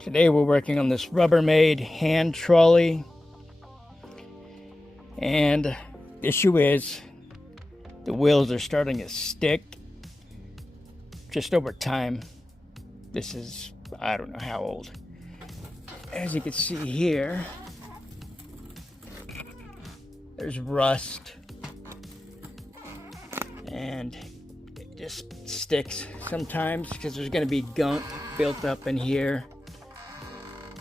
Today we're working on this Rubbermaid hand trolley, and the issue is the wheels are starting to stick just over time. This is, I don't know how old. As you can see here, there's rust and it just sticks sometimes because there's going to be gunk built up in here.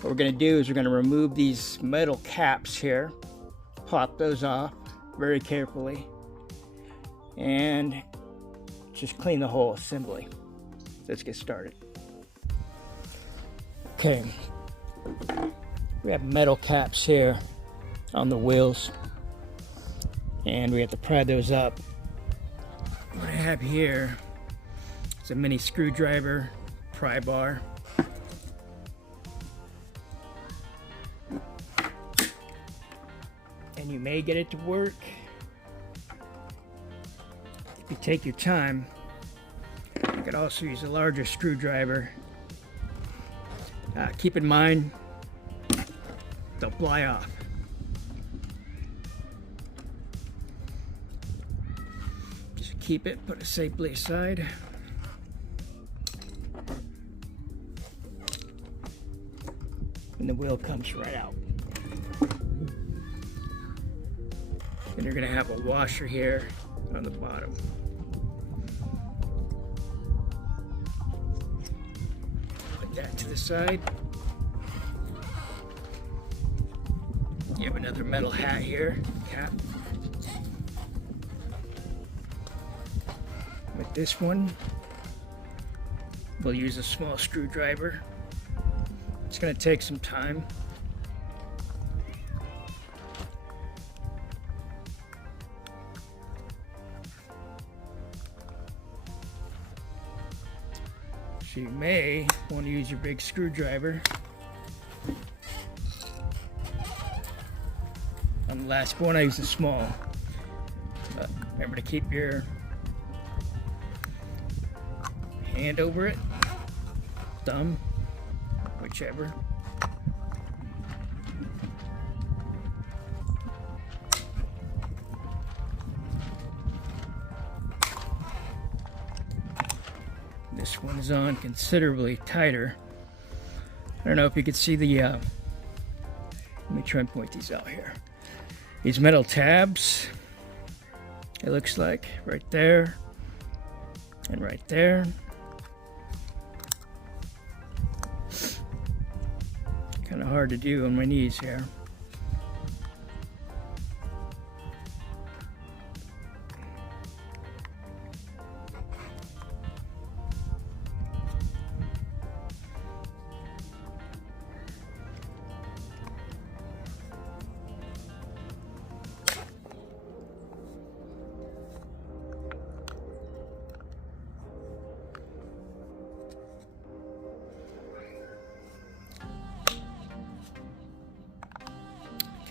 What we're going to do is we're going to remove these metal caps here, pop those off very carefully, and just clean the whole assembly. Let's get started. Okay, we have metal caps here on the wheels, and we have to pry those up. What I have here is a mini screwdriver, pry bar, and you may get it to work if you take your time. You could also use a larger screwdriver. Keep in mind, they'll fly off. Just keep it, put it safely aside. And the wheel comes right out. And you're gonna have a washer here on the bottom. Put that to the side. You have another metal hat here, cap. With this one, we'll use a small screwdriver. It's gonna take some time. So you may want to use your big screwdriver. On the last one I used a small. But remember to keep your hand over it, thumb, whichever. This one's on considerably tighter. I don't know if you can see the, let me try and point these out here. These metal tabs, it looks like, right there and right there. Kind of hard to do on my knees here.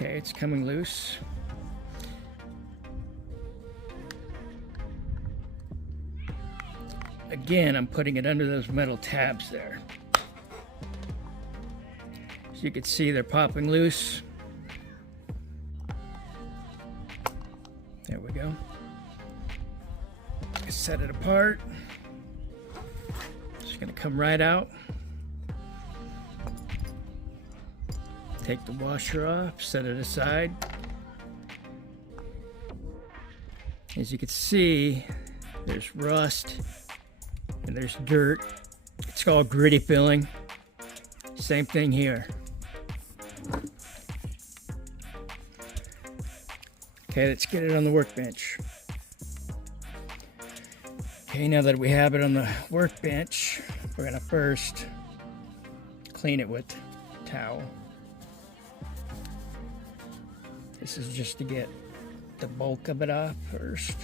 Okay, it's coming loose. Again, I'm putting it under those metal tabs there. So you can see they're popping loose. There we go. Set it apart. It's gonna come right out. Take the washer off, set it aside. As you can see, there's rust and there's dirt. It's called gritty filling. Same thing here. Okay, let's get it on the workbench. Okay, now that we have it on the workbench, we're gonna first clean it with a towel. This is just to get the bulk of it off first.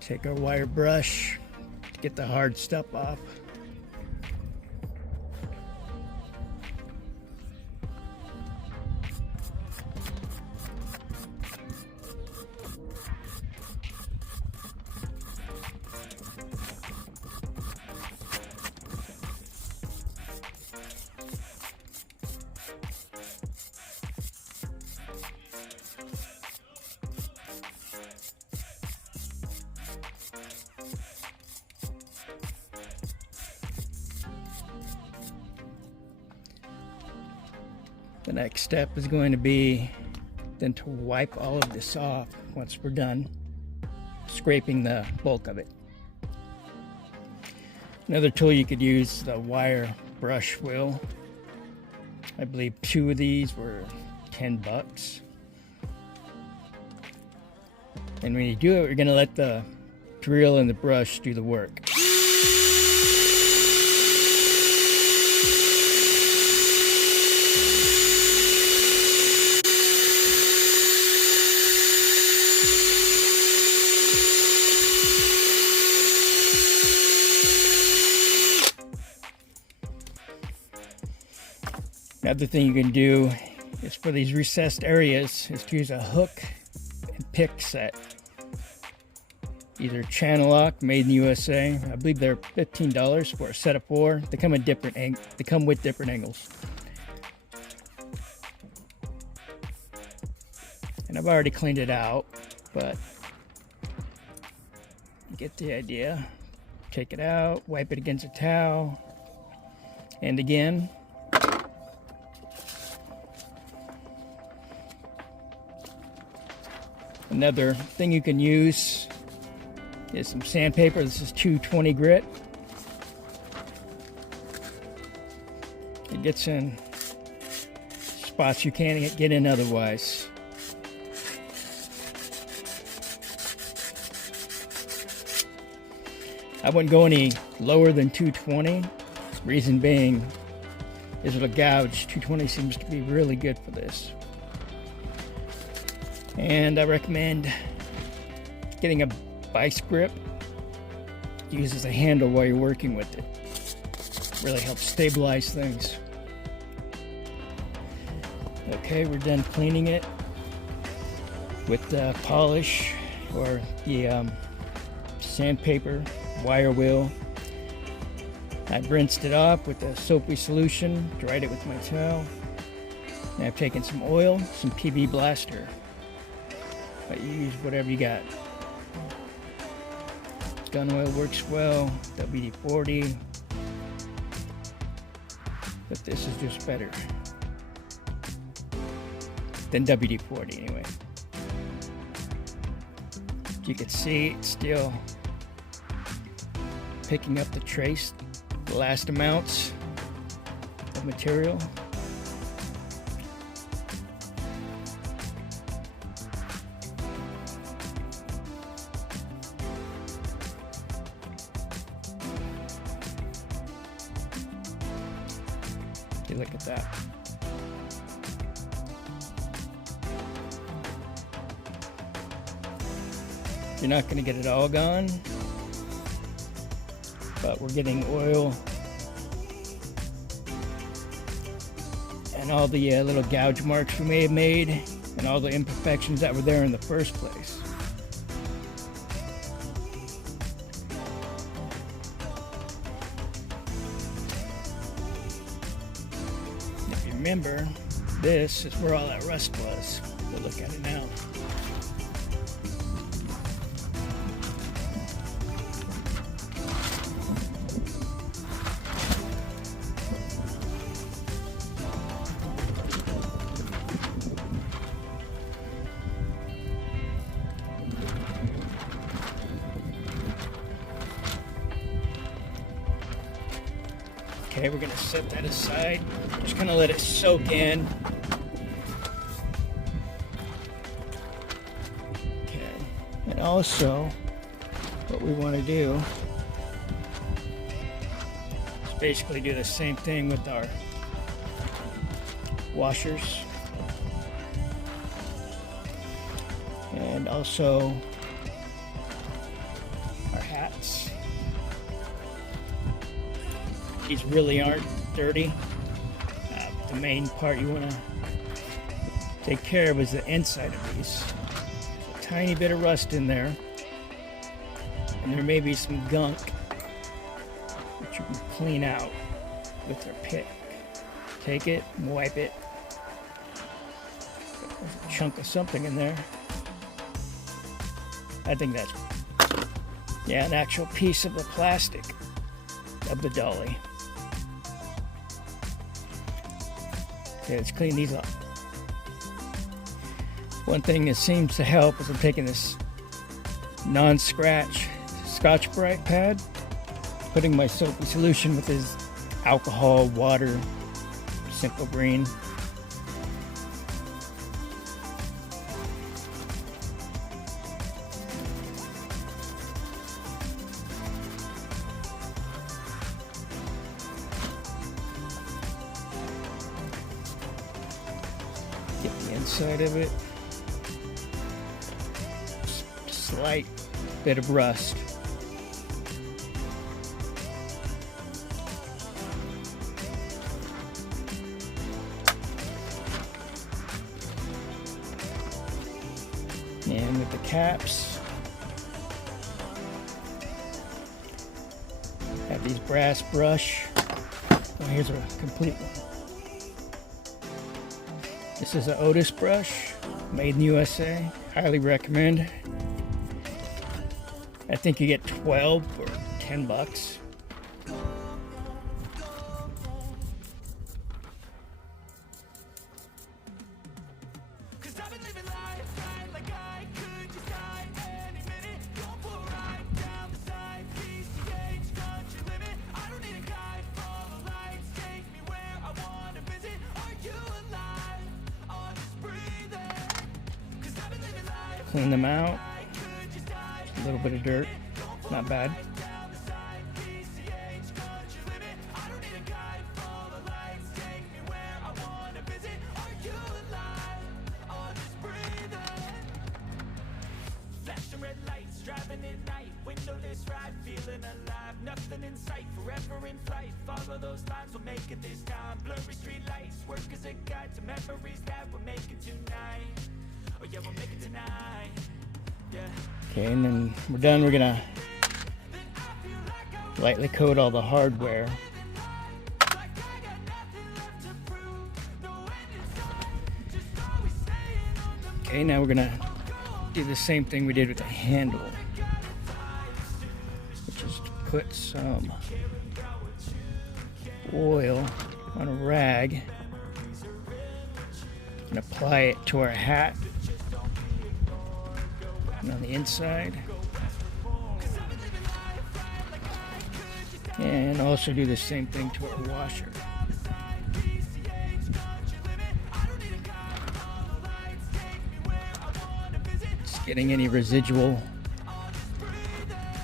Take our wire brush to get the hard stuff off. The next step is going to be then to wipe all of this off once we're done scraping the bulk of it. Another tool you could use is the wire brush wheel. I believe 2 of these were $10. And when you do it, we're going to let the drill and the brush do the work. Another thing you can do is for these recessed areas is to use a hook and pick set. Either channel lock, made in the USA. I believe they're $15 for a set of 4. They come in they come with different angles. And I've already cleaned it out, but you get the idea. Take it out, wipe it against a towel, and again. Another thing you can use is some sandpaper. This is 220 grit. It gets in spots you can't get in otherwise. I wouldn't go any lower than 220. Reason being is it'll gouge. 220 seems to be really good for this. And I recommend getting a vice grip. Use as a handle while you're working with it. Really helps stabilize things. Okay, we're done cleaning it with the polish or the sandpaper wire wheel. I've rinsed it off with a soapy solution, dried it with my towel, and I've taken some oil, some PB Blaster. But you use whatever you got. Gun oil works well, WD-40, but this is just better than WD-40 anyway. You can see it's still picking up the trace, the last amounts of material. Look at that. You're not going to get it all gone, but we're getting oil and all the little gouge marks we may have made and all the imperfections that were there in the first place. Remember, this is where all that rust was. We'll look at it now. Okay, we're gonna set that aside. Just gonna let it soak in. Okay, and also what we want to do is basically do the same thing with our washers and also our hats. These really aren't dirty. The main part you want to take care of is the inside of these. A tiny bit of rust in there, and there may be some gunk that you can clean out with your pick. Take it and wipe it. There's a chunk of something in there. I think that's, yeah, an actual piece of the plastic of the Dolly. Okay, let's clean these up. One thing that seems to help is I'm taking this non-scratch Scotch-Brite pad, putting my soapy solution with this alcohol, water, simple green. Get the inside of it. Slight bit of rust. And with the caps, have these brass brush. Oh, here's a complete one. This is an Otis brush, made in the USA. Highly recommend. I think you get 12 for 10 bucks. Clean them out. Just a little bit of dirt, not bad. Nothing in sight, forever in flight. Follow those lines, we'll make it this time. Blurry street lights, work as a guide to memories that we're making tonight. Oh yeah, we'll make it tonight. Yeah. Okay, and then we're done. We're gonna lightly coat all the hardware. Okay, now we're gonna do the same thing we did with the handle, which is to put some oil on a rag and apply it to our hat and on the inside, and also do the same thing to our washer. Just getting any residual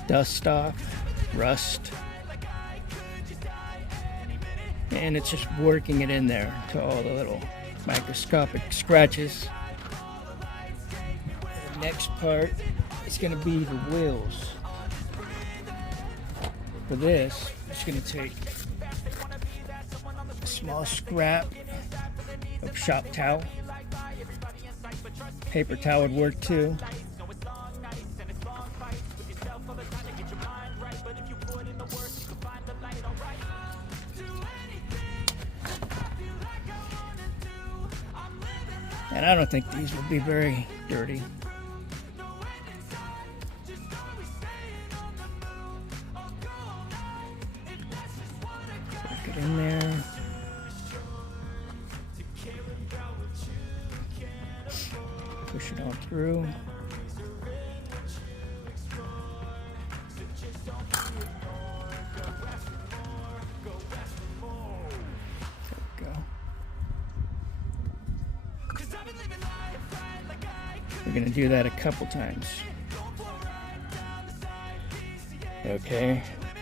dust off, rust, and it's just working it in there to all the little microscopic scratches. The next part is going to be the wheels. For this, I'm just going to take a small scrap of shop towel. Paper towel would work too. And I don't think these will be very dirty. Work it in there. Push it on through. We're going to do that a couple times. Okay,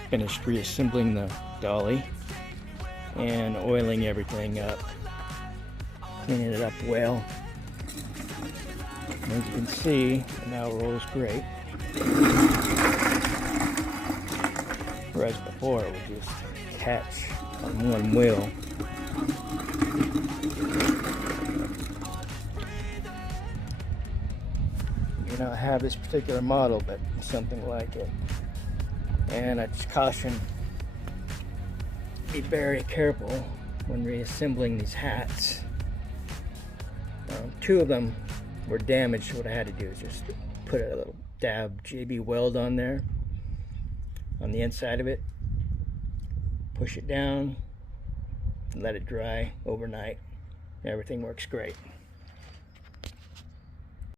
finished reassembling the dolly and oiling everything up, cleaning it up well. And as you can see, it now rolls great. Whereas before it would just catch on one wheel. Not have this particular model, but something like it. And I just caution, be very careful when reassembling these hats. Two of them were damaged. What I had to do is just put a little dab JB Weld on there, on the inside of it, push it down, and let it dry overnight. Everything works great.